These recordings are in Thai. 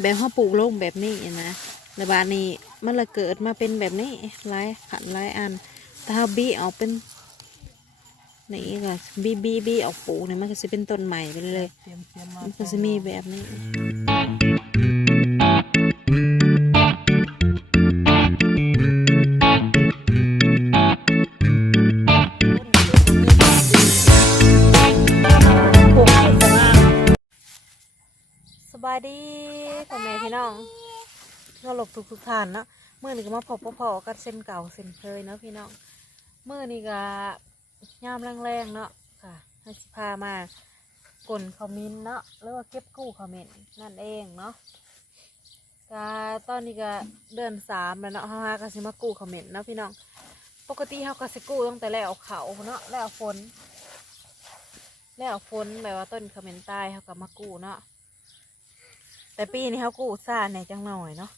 แบบเขาปลูกลงแบบนี้นะแล้วบานนี้มันเลยเกิดมาเป็นแบบนี้หลายขันหลายอันถ้าเขาบีออกเป็นนี่ก็บีบีบีออกปลูกเนี่ยมันก็จะเป็นต้นใหม่ไปเลยเตรียมเตรียมมามันก็จะมีแบบนี้ายดีพ่อแม่พี่น้องเราหลบทุกทุกท่านเนาะเมื่อนี้ก็มาพบพอๆกันเส้นเก่าเส้นเคยเนาะพี่น้องเมื่อนี้ก็ยามแรงๆเนาะค่ะให้สิพามากลนคอมเมนต์เนาะหรือว่าเก็บกู้คอมเมนต์นั่นเองเนาะก็ตอนนี้ก็เดือนสามแล้วเนาะเฮาหาก็สิมากู้คอมเมนต์เนาะพี่น้องปกติเฮาก็สิกู้ตั้งแต่แล้วเขาเนาะแล้วฝนแล้วฝนแบบว่าต้นคอมเมนต์ใต้เฮาก็มากู้เนาะ แต่ปีนี้เขากู้ซ่าในจังหน่อยเนาะ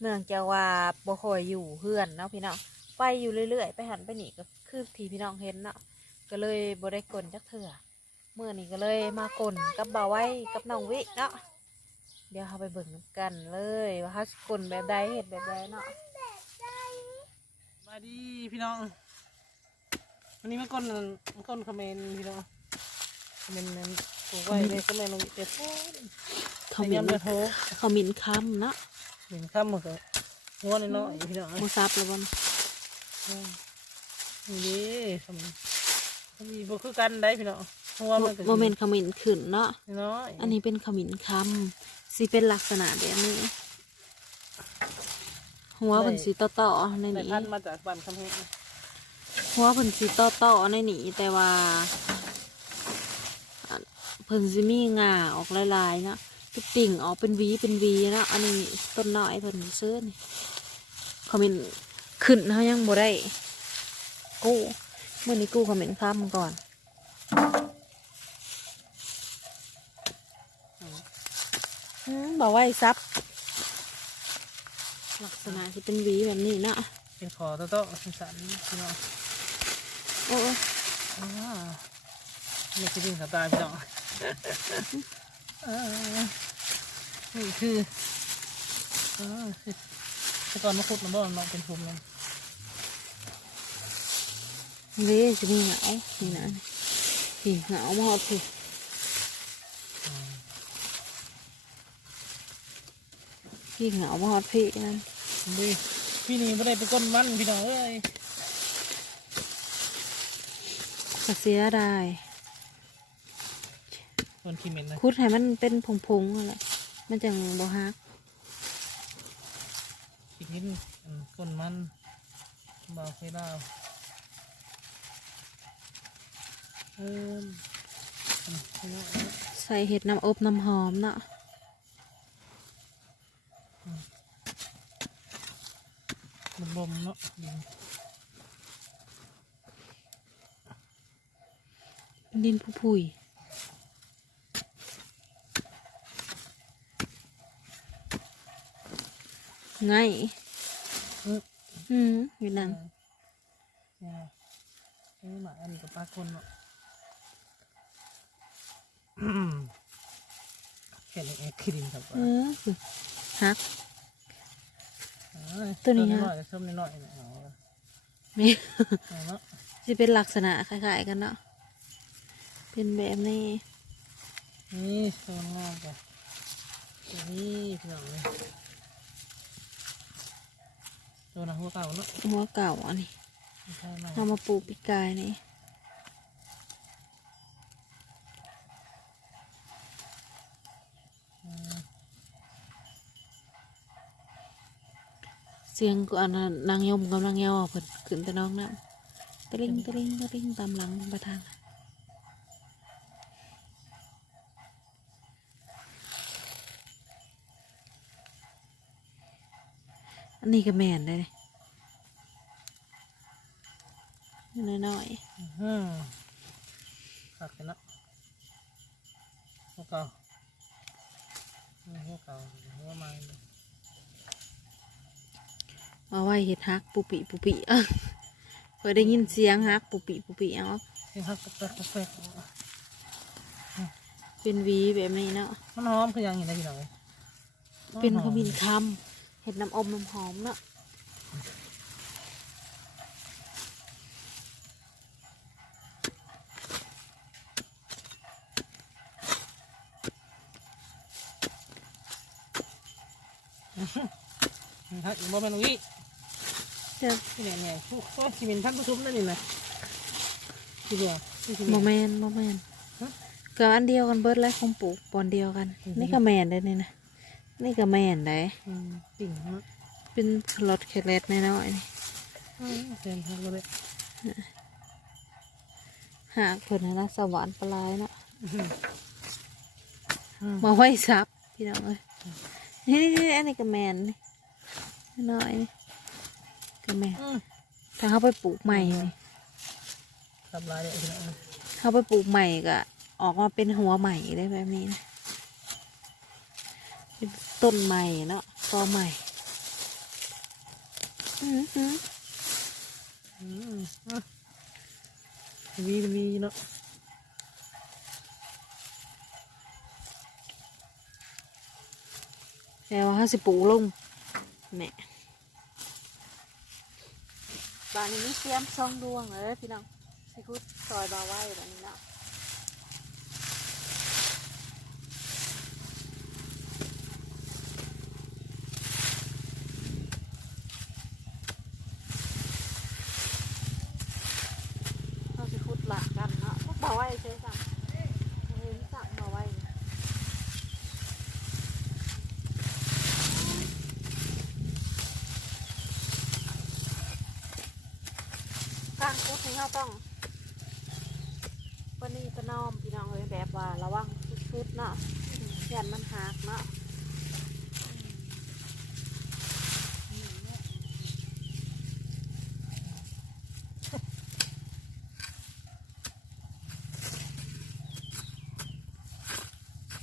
เนื่องจากว่าบ่คอยอยู่เฮือนเนาะพี่น้องไปอยู่เรื่อยๆ ไปหันไปหนีก็คือทีพี่น้องเห็นเนาะก็เลยบ่ได้กลนจักเถื่อเมื่อนี้ก็เลยมากลนกับบ่าวไว้กับน้องวิเนาะเดี๋ยวเราไปเบิ่งกันเลย ว่าเขากลนแบบใดเห็ดแบบใดเนาะสบาดีพี่น้องวันนี้มาก้นมาก้นคอมเมนต์พี่น้องคอมเมนต์นั้น ปลูกไว้เลยคอมเมนต์ลงเจ็ดเขาเหม็นยำกระโถเขาเหม็นคำเนาะเหม็นข้ามหมดเลยหัวน้อยๆพี่น้องโมซับแล้วบนนี่คอมเมนต์มีบุคือกันได้พี่น้องหัวมันก็โมเมนต์เขาเหม็นขึ้นเนาะ น้อยอันนี้เป็นขมิ้นคำสิเป็นลักษณะแบบนี้ หัวเป็นสีต่อๆในในนี้พันธุ์มาจากบ้านคำแหงหัวเป็นสีต่อๆในนี้แต่ว่าอัน เพิ่นสิมีงาออกลายๆเนาะทุกติ่งออกเป็นหวีเป็นหวีเนาะอันนี้ต้นน้อยเพิ่นซื้อนี่ขมิ้นขึ้นเขายังบ่ได้กู้เมื่อนี้กู้ขมิ้นคำก่อนอืมบอกว่าไอ้ซับลักษณะที่เป็นหวีแบบนี้เนาะเป็นคอโต๊ะๆสันๆพี่น้องโอ้ยอ่านี่คือดินกับตาพี่น้องอ่า นี่คืออแต่ก่อนมาขุดมันบ่มันเป็นภูมิมันเว้จะมีเหงานี่นะนี่เหงามาหอดพี่พี่เหงามาหอดพี่นั่นดีพี่นี่ไม่ได้ไปก้นมันพี่น้องเอ้ยเสียได้ คนขี้เหม็นนะคุดให้มันเป็นพงๆอะไรมันจังบ่ฮักขี้กินอืมก้นมันบ่าวเคยเล่าเอออืมพี่น้องเอ้ยใส่เห็ดน้ำอบน้ำหอมเนาะมันลมเนาะดินเป็นดินผู้พุย ไงอืมอืมอยู่นั่นเนี่ยนี่หมาอันนี้กับปลาคนเนาะอืมแค่นี้เองคือดินครับเออฮักว่าตัวนี้ฮะส้มอยๆส้มน้อยๆเนี่ยเอาไม่เอาเนาะจะเป็นลักษณะคล้ายๆกันเนาะเป็นแบบนี้นี่โซนงอกก่อนตัวนี้พี่น้องเลย ตัวนักหัวเก่าเนาะหัวเก่าอันนี้ไม่ใช่ไหมเอามาปลูกปีกายนี่อืมเสียงก็อันนั้นนางยมกำลังย่อเพิ่นขึ้นแต่น้องน้ำตะลิงตะลิงตะลิงตามหลังประทาง อันนี้ก็แม่นได้เลยน้อยอืมขักกันเนาะหัวเก่านี่หัวเก่าหัวใหม่ๆเอาไว้เห็ดฮักปุปิปุปิเอ้อเคยได้ยินเสียงฮักปุปิปุปิเอาที่หักแปลกแปลกเป็นหวีแบบนี้เนาะมันหอมคือยังอย่างไรพี่น้องเป็นขมิ้นคำเห็ดน้ำอมน้ำหอมเนาะครับอีกบ่แม่นอุ้ยเจ้านี่แหละเนี่ยพวกก็สิเป็นท่านผู้ชมนั่นนี่นะทีเดียวนี่สิโมแม่นแมนโมแมนเกือบอันเดียวกันเบิดเลยคงปลูกปอนเดียวกัน นี่ก็แมนได้นี่นะ นี่ก็แมนได้อืมปิ่งเนาะเป็นคลอดเคล็ดน้อยๆนี่อืมเต็มทางเลยหากเพิ่นนะสวรรค์ปลายเนาะอืมมาไว้ซับพี่น้องเอ้ยนี่นี่นี่อันนี้ก็แมนนี่น้อยนี่ก็แมนอืมถ้าเขาไปปลูกใหม่นี่ทำลายเลยทีเดียวเขาไปปลูกใหม่ก็ออกมาเป็นหัวใหม่ได้แบบนี้นะ เป็นต้นใหม่เนาะตอใหม่อือหืออืมวีวีเนาะแล้วเขาสิบปูลงเนี่ยบ้านนี้มีเสียมซองดวงเลยพี่น้องสิคุดซอยบาไว้แบบนี้เนาะเราสิคุดหลักกันเนาะพวกบาไว้ใช่สั่งเห็นสั่งบาไว้ การคุดให้เรา ต้องวันนี้ประนอมพี่น้องเลยแบบว่าระวังชุดๆเนาะยันมันหักเนาะ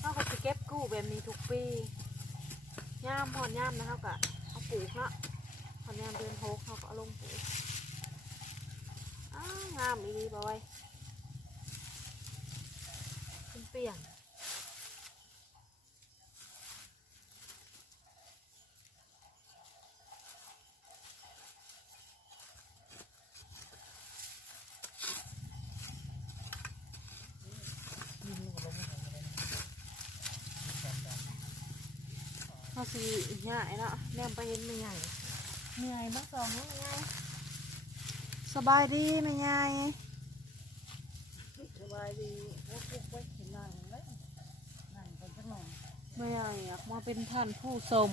เราก็จะเก็บกู้แบบนี้ทุกปีย่ามพอย่ามนะเขาก็เอาปลูกเนาะพอย่ามเดือนหกเขาก็เอาลงปลูก งามอีดีบอยเป็นเปลี่ยนเขาสิง่ายเนาะแนมไปเห็นไม่ใหญ่เหนื่อยมาสองไม่ใหญ่ สบายดีไม่ใหญ่สบายดีพวกพวกไว้เห็นนั่งเลยนั่งกันสักหน่อยไม่ใหญ่อยากมาเป็นท่านผู้ชม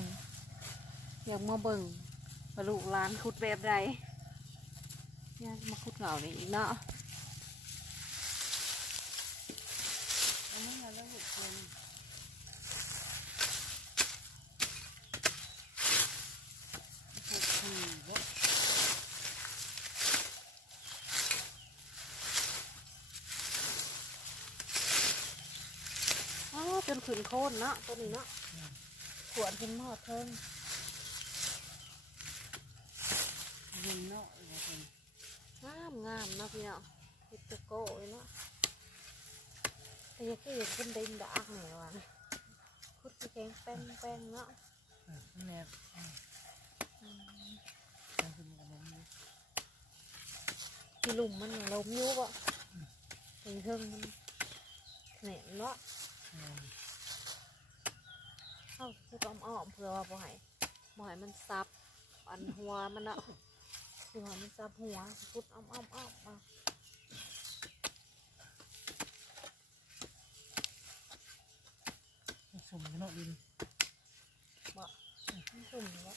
อยากมาเบิ่งว่าลูกหลานขุดแบบใดอยากมาขุดเหล่านี้อีกเนาะ อันนั้นน่ะแล้วหกคนหกสี่เนาะ อ้าวจนขืนโคนเนาะตัวนี้เนาะขวดขึ้นหม้อเทิงเห็นเนาะงามงามเนาะพี่เนาะเฮ็ดตะโก้เลยเนาะแต่ยังคือยากเป็นดินด่ากเนี่ยวะขุดแข็งแป้งแป้งเนาะอะแนบอืมแล้วคุณกับผมนี่ที่ลุมมันน่ะลมอยู่บ่ถึงเทิงมันแหน่เนาะ เอ้าคือต้องอ้อมเพื่อว่าบ่ให้บ่ให้มันซับอันหัวมันเนาะคือว่ามันซับหัวพุดอ้อมอ้อมอ้อมมาสุ่มอยู่เนาะดินบ่สุ่มเนาะ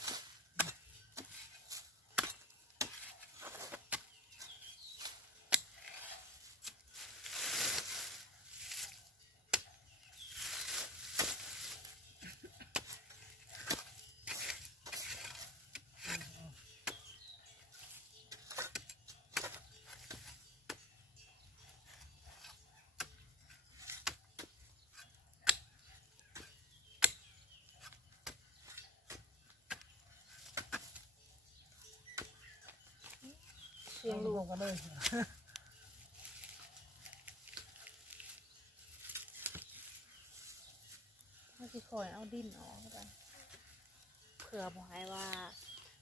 เสียงลูกกันเลยถ้าสิคอยเอาดินออกก็ได้เผื่อบ่ให้ว่า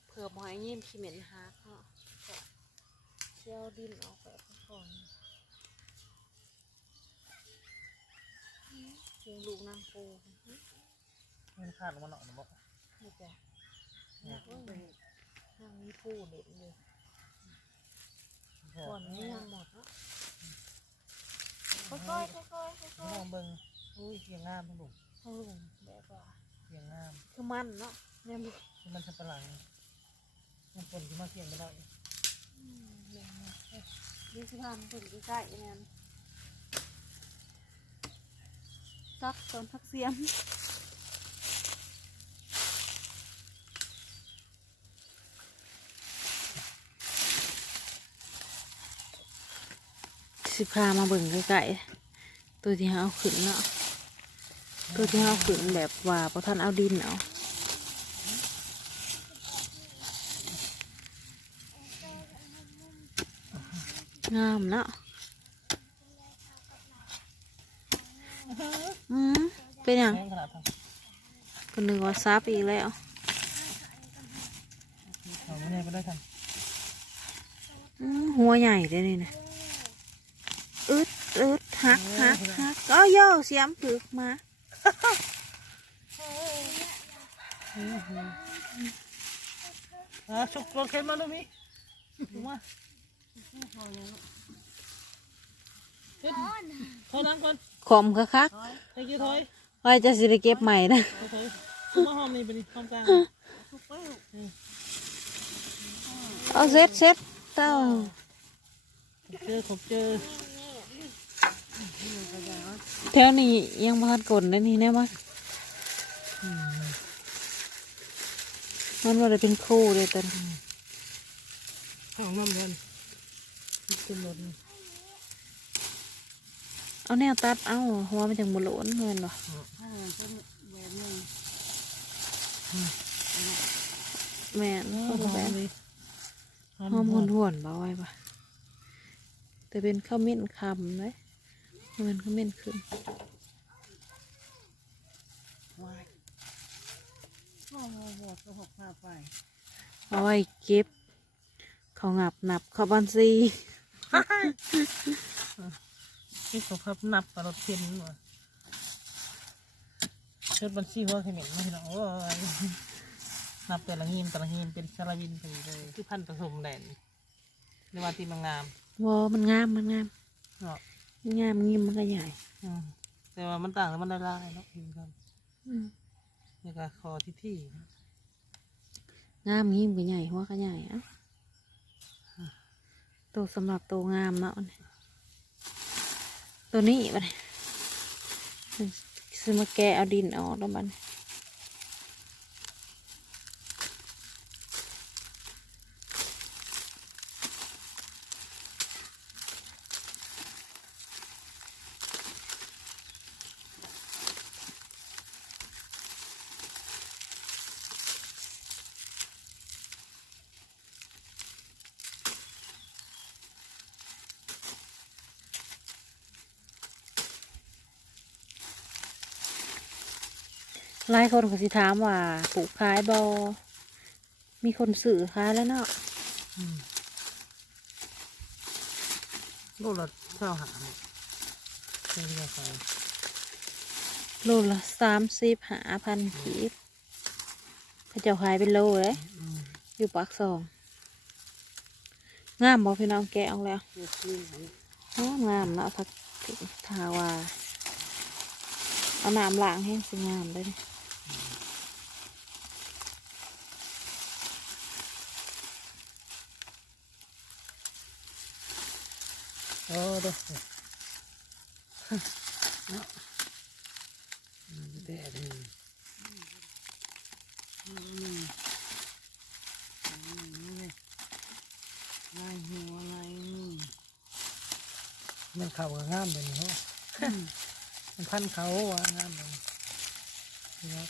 เผื่อบ่ให้ยิ้มขี้เหม็นฮักเนาะเชี่ยวดินออกแบบก่อนเลี้ยงลูกนางปูมันขาดลงมาหน่อยนะบอกนี่จ้ะนี่นางมีปูเด็ดเลย ก่อนนี้ยังหมดเนาะค่อยๆค่อยๆค่อยๆมองเบิ่งอุ้ยเสียงงามทั้งหมดข้างลุงแบบว่าเสียงงามคือมันเนาะเนี่ยมีที่มันสับปะหลังมันฝนที่มาเสียงไม่ได้ยี่สิบห้ามันเป็นใกล้ๆนั่นซักตอนทักเสียม สิพามาเบิ่งใกล้ๆตัวที่เขาเอาขึ้นเนาะตัวที่เขาเอาขึ้นแบบว่าพอท่านเอาดินเอางามเนาะอืมเป็นอย่างแห้งขนาดทั้งคนหนึ่งว่าซับอีกแล้วเขาไม่ได้ไปได้ทันอืมหัวใหญ่เลยนี่นะ อึดอึดหักหักหักก็โย่เสียมผึกมาอะชุกตัวเข็นมาลูกมีถูกมาเฮ้ยถอยหลังก่อนขมคักคักไอ้กี้ถอยๆไว้จะสิได้เก็บใหม่นะถอยถูกมาหอมนี่ไปดิหอมกลางเอาเซ็ตเซ็ตเต้าเจอขบเจอ แถวนี้ยังพันกลนเลยนี่แน่มั้ยมันว่าจะเป็นคู่เลยตอนข้างน้ำกันขึ้นรถเอาแนวตัด เอาหัวมันจังบุหลนเงินหรอแม่นหอเขามก็แบบเลยหอมหุ่นหุ่นๆเบาไว้ปะแต่เป็นข้าวเม่นคำเลย มันข้าวเม่นขึ้นหอมหอมก็หกห้าไปเอาไว้เก็บ เขางับหนับเขาบันซีที่เขาพับนับปลารถเข็นว่ะเชิดบัญชีหัวเขมิ้นไม่เห็นหรอกโอ้ยนับแต่ละหิมแต่ละหิมเป็นชาลาวินไปเลยคือพันธุ์ผสมแดนในวันที่มันงามวอมันงามมันงามเนาะมัน งามงิมมันก็ใหญ่อืมแต่ว่ามันต่างแล้วมันละลายเนาะพิมพ์ครับอืมนี่ก็คอที่ที่งามงิมก็ใหญ่หัวก็ใหญ่เอะตัวสำหรับตัวงามเนาะเนี่ยตัวนี้บัดนี้ซื้อมาแกะเอาดินออกแล้วบัดนี้ หลายคนก็สิถามว่าปลูกขายบอมีคนสื่อขายแล้วเนาะอืมโลละเท่าหาเนี่ยเท่าที่เราขายโลละสามสิบห้าพันขีดเขาเจะขายเป็นโลเลยอืมอยู่ปากซองงามบอพี่น้องแกะเอาแล้วเลือกซื้อของงามงามเนาะถ้าถ้าว่าเอาน้ำล้างให้สวยงามเลย โอ้เด้อเนาะอืมแต่ดีอืมลายหัวลายนี่มันเข่ากับงามเลยนี่เหรอมันพันเขาว่างามเลยนี่เนาะ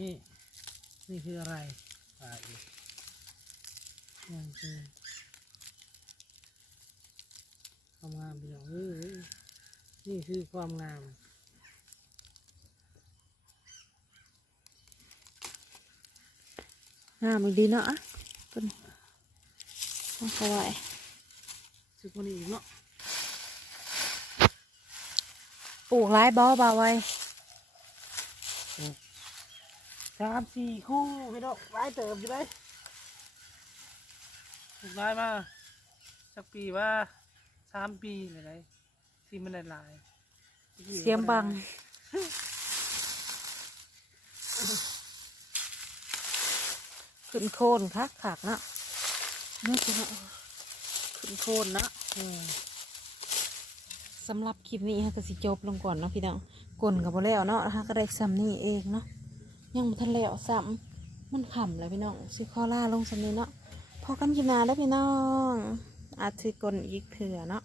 นี่ นี่ คืออะไรอ่าอีกมันคือทำงานไปอย่างเออนี่คือความงามงามอีกดีเนาะอะต้นต้องเขาไว้สุดคนนี้อีกเนาะปลูกหลายบ่บ่าวไว้ สามสี่คู่พี่น้องไล่เติมอยู่เลยถูกไล่มาสักปีว่าสามปีเลยไรที่มันได้หลายเสียงบังขึ้นโคนคักคักๆเนาะนี่คือเนาะขึ้นโคนเนาะอืมสำหรับคลิปนี้ฮะก็สิจบลงก่อนเนาะพี่น้องกลนกับบ่แล้วเนาะฮะก็ได้ซ้ำนี่เองเนาะ ยังบ่ทันแล้วซ้ำมันขำเลยพี่น้องสิขอลาลงสำนี้เนาะพอกันกินนาได้พี่น้อง อาจสิกลอีกเถื่อเนาะ